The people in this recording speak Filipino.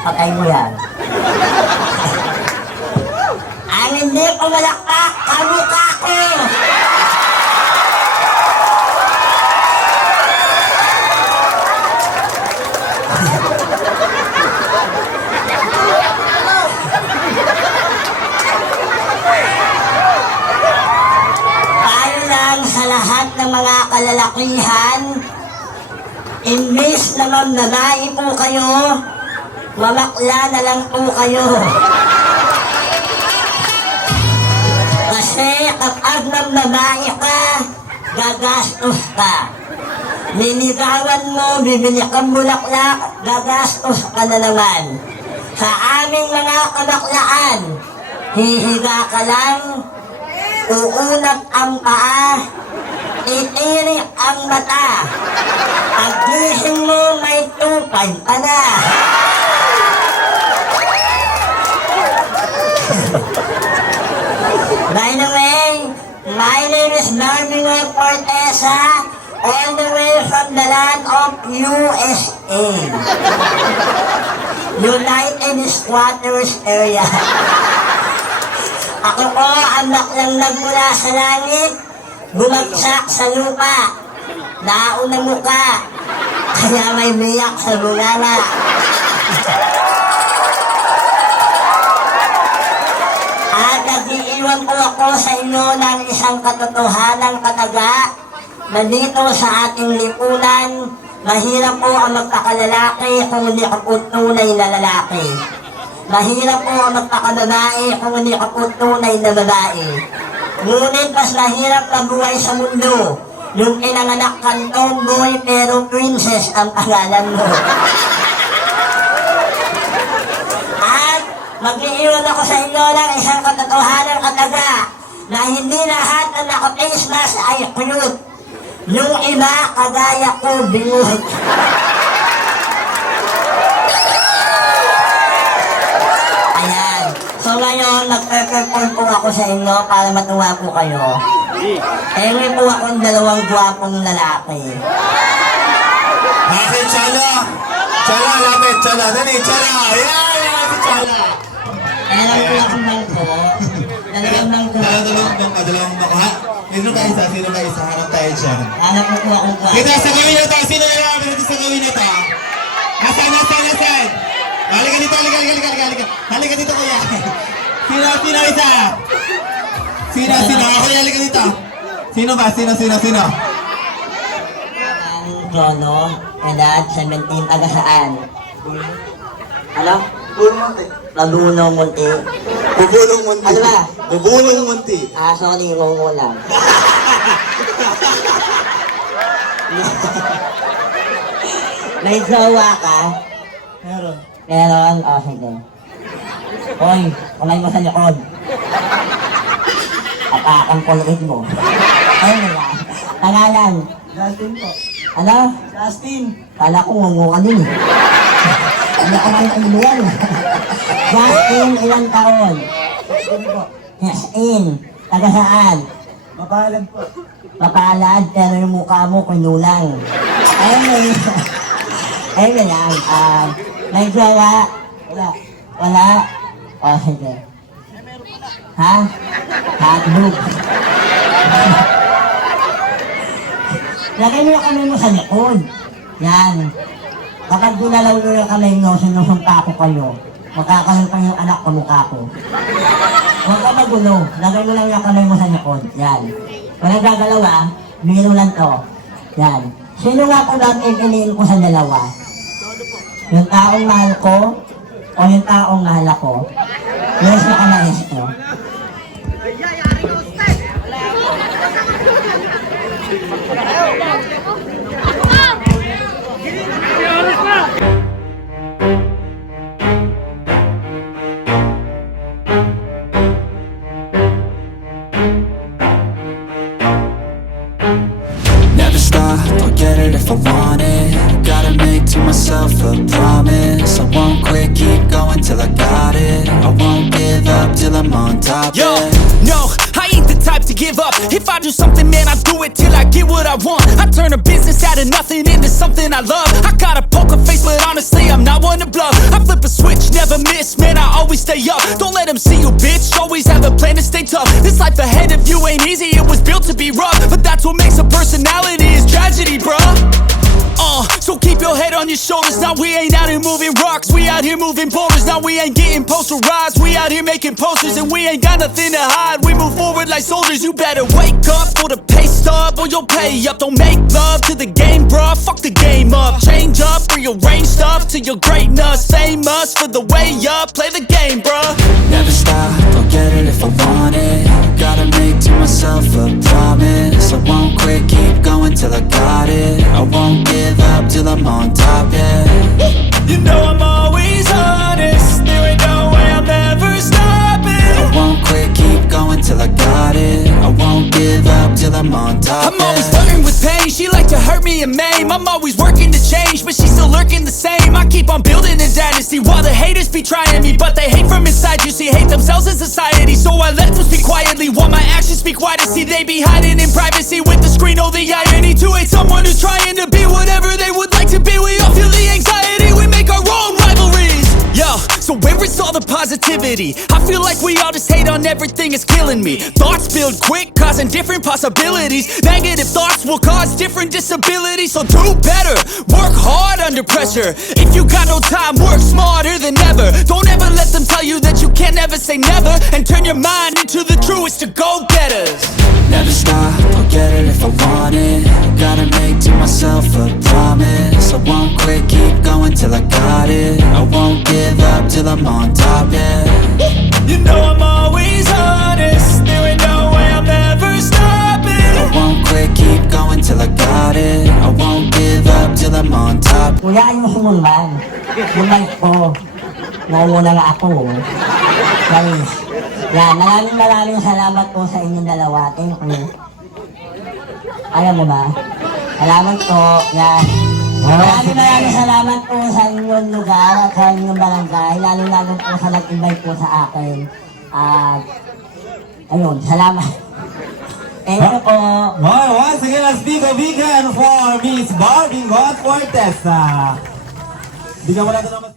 Patay mo yan. Ang hindi pumalakpak, kamukha ko! Tayo lang sa lahat ng mga kalalakihan, imbis na mamnanai po kayo, mamakla na lang po kayo. Kasi kapag mamnanai ka, gagastos ka. Niligawan mo, bibili kang bulaklak, gagastos ka na naman. Sa aming mga kabaklaan, hihiga ka lang, uunat ang paa, itirik ang mata. Paggising mo, may tupay ka na. By the way, my name is Marvin Cortesa, all the way from the land of USA. United Squatters Area. Ako po ang baklang nagmula sa langit, bumagsak sa lupa, nauna muka, kaya may biyak sa bunganga. At nag-iiwan po ako sa inyo ng isang katotohanang kataga na dito sa ating lipunan, mahirap po ang magpakalalaki kung hindi ka po tunay na lalaki. Mahirap po ang magpakababae kung hindi ka po tunay na babae. Ngunit mas mahirap na buhay sa mundo yung inanganak kang tomboy pero princess ang pangalan mo. At mag-iiwan ako sa inyo ng isang katotohanan kataga na hindi lahat ang naka-face mask ay cute. Yung iba, kagaya ko, binguhit. Ayan. So ngayon, nag-perform po ako sa inyo para matuwa po kayo. May po akong dalawang gwapong lalaki. Bakit, Chala? Chala, lapit. Chala, dali, Chala. Ayan, lapit, Chala. Meron po akong bangko. Dalawang bangko. Dalawang bangko, ha? Sino ka isa? Sino ka isa? Harap tayo siya. Hanap po po akong gwapong. Kita sa gawin na to. Sino na lang dito sa gawin na to? Nasaan? Halika dito, halika. Halika dito, kuya. Sino isa? Sino? Ako yung halika dito. Sino ba? Sino? Ang Jono, edad 17, taga saan? Ano? Laguna Monte. Bubulong munti. Ano ba? Bubulong munti. Sorry, ngongo lang. May jowa ka? Meron. Meron? O, sige. Hoy, kamay mo sa likod. Apakang kulit mo. Ay, wala. Pangalan? Justin po. Ano? Justin. Kala ko ngongo ka din. Ano ka man ang yan? Justin, ilang taon? Justin po. Justin, taga saan? Mapalad po. Mapalad, pero yung mukha mo kunulang. Ayun na lang. May jowa? Wala? O, sige. Ha? Hotdog. Lagay mo yung kamay mo sa likod. Yan. Kapag ginalaw nyo yung kamay nyo, sinusumpa ko kayo. Magkakaroon pa yung anak ko mukha ko. Huwag ka magulo. Lagay mo lang yung kamay mo sa likod. Yan. Walang gagalaw ah. Biro lang to. Yan. Sino nga po lang ipiliin ko sa dalawa? Yung taong mahal ko o yung taong mahal ako? Yes na ka na esto. Never stop, I'll get it if I want it. Gotta make to myself a promise. I won't quit, keep going till I got it. I won't give up till I'm on top. Yo, yeah. no, I ain't the type type to give up. If I do something, man, I do it till I get what I want. I turn a business out of nothing into something I love. I got a poker face, but honestly, I'm not one to bluff. I flip a switch, never miss, man, I always stay up. Don't let them see you, bitch, always have a plan to stay tough. This life ahead of you ain't easy, it was built to be rough. But that's what makes a personality, is tragedy, bruh. So keep your head on your shoulders. Now we ain't out here moving rocks, we out here moving boulders. Now we ain't getting posterized, we out here making posters. And we ain't got nothing to hide, we move forward like soldiers. You better wake up for the pay stub, or you'll pay up. Don't make love to the game, bruh, fuck the game up. Change up, rearrange stuff to your greatness. Famous for the way up, play the game, bruh. Never stop, I'll get it if I want it. Gotta make to myself a promise. I won't quit, keep going till I got it. I won't give up till I'm on top, yeah. You know I'm always honest, there ain't no way I'm ever stopping. I won't quit, keep going till I got it. I won't give up till I'm on top, I'm always yeah. flirting with pain, she like to hurt me and maim. I'm always working to change, but she's still lurking the same. I keep on building a dynasty while the haters be trying me. But they hate from inside, you see, hate themselves in society. So I let them speak quietly while my actions speak wider. See, they be hiding in privacy with the screen, oh the irony. To hate someone who's trying to be whatever they would like to be. We all feel the anxiety, we make our own rivalries. Yo, so where is all the positivity? I feel like we all just hate on everything, it's killing me. Thoughts build quick, causing different possibilities. Negative thoughts will cause different disabilities. So do better, work hard under pressure. If you got no time, work smarter than ever. Don't ever let them tell you that you can't never say never. And turn your mind into the truest of go-getters. Never stop, I'll get it if I want it. Gotta make to myself a promise. I won't quit, keep going till I got it. I won't give up till I'm on top, yeah. You know I'm always honest, there ain't no way I'm ever stopping. I won't quit, keep going till I got it. I won't give up till I'm on top. Kuya, yung sumulman. Yung mic ko. Naumuna nga ako. Guys, yan, maraming salamat po sa inyong dalawa. Thank you. Alam mo ba? Salamat po. Yan. Maraming salamat po sa inyong lugar at sa inyong barangay. Lalo po sa nag-invite po sa akin. At, ayun, salamat. Thank you po. Well, once again, let's big a big hand for Miss Barbie God Fortesa. Bigyan mo natin naman.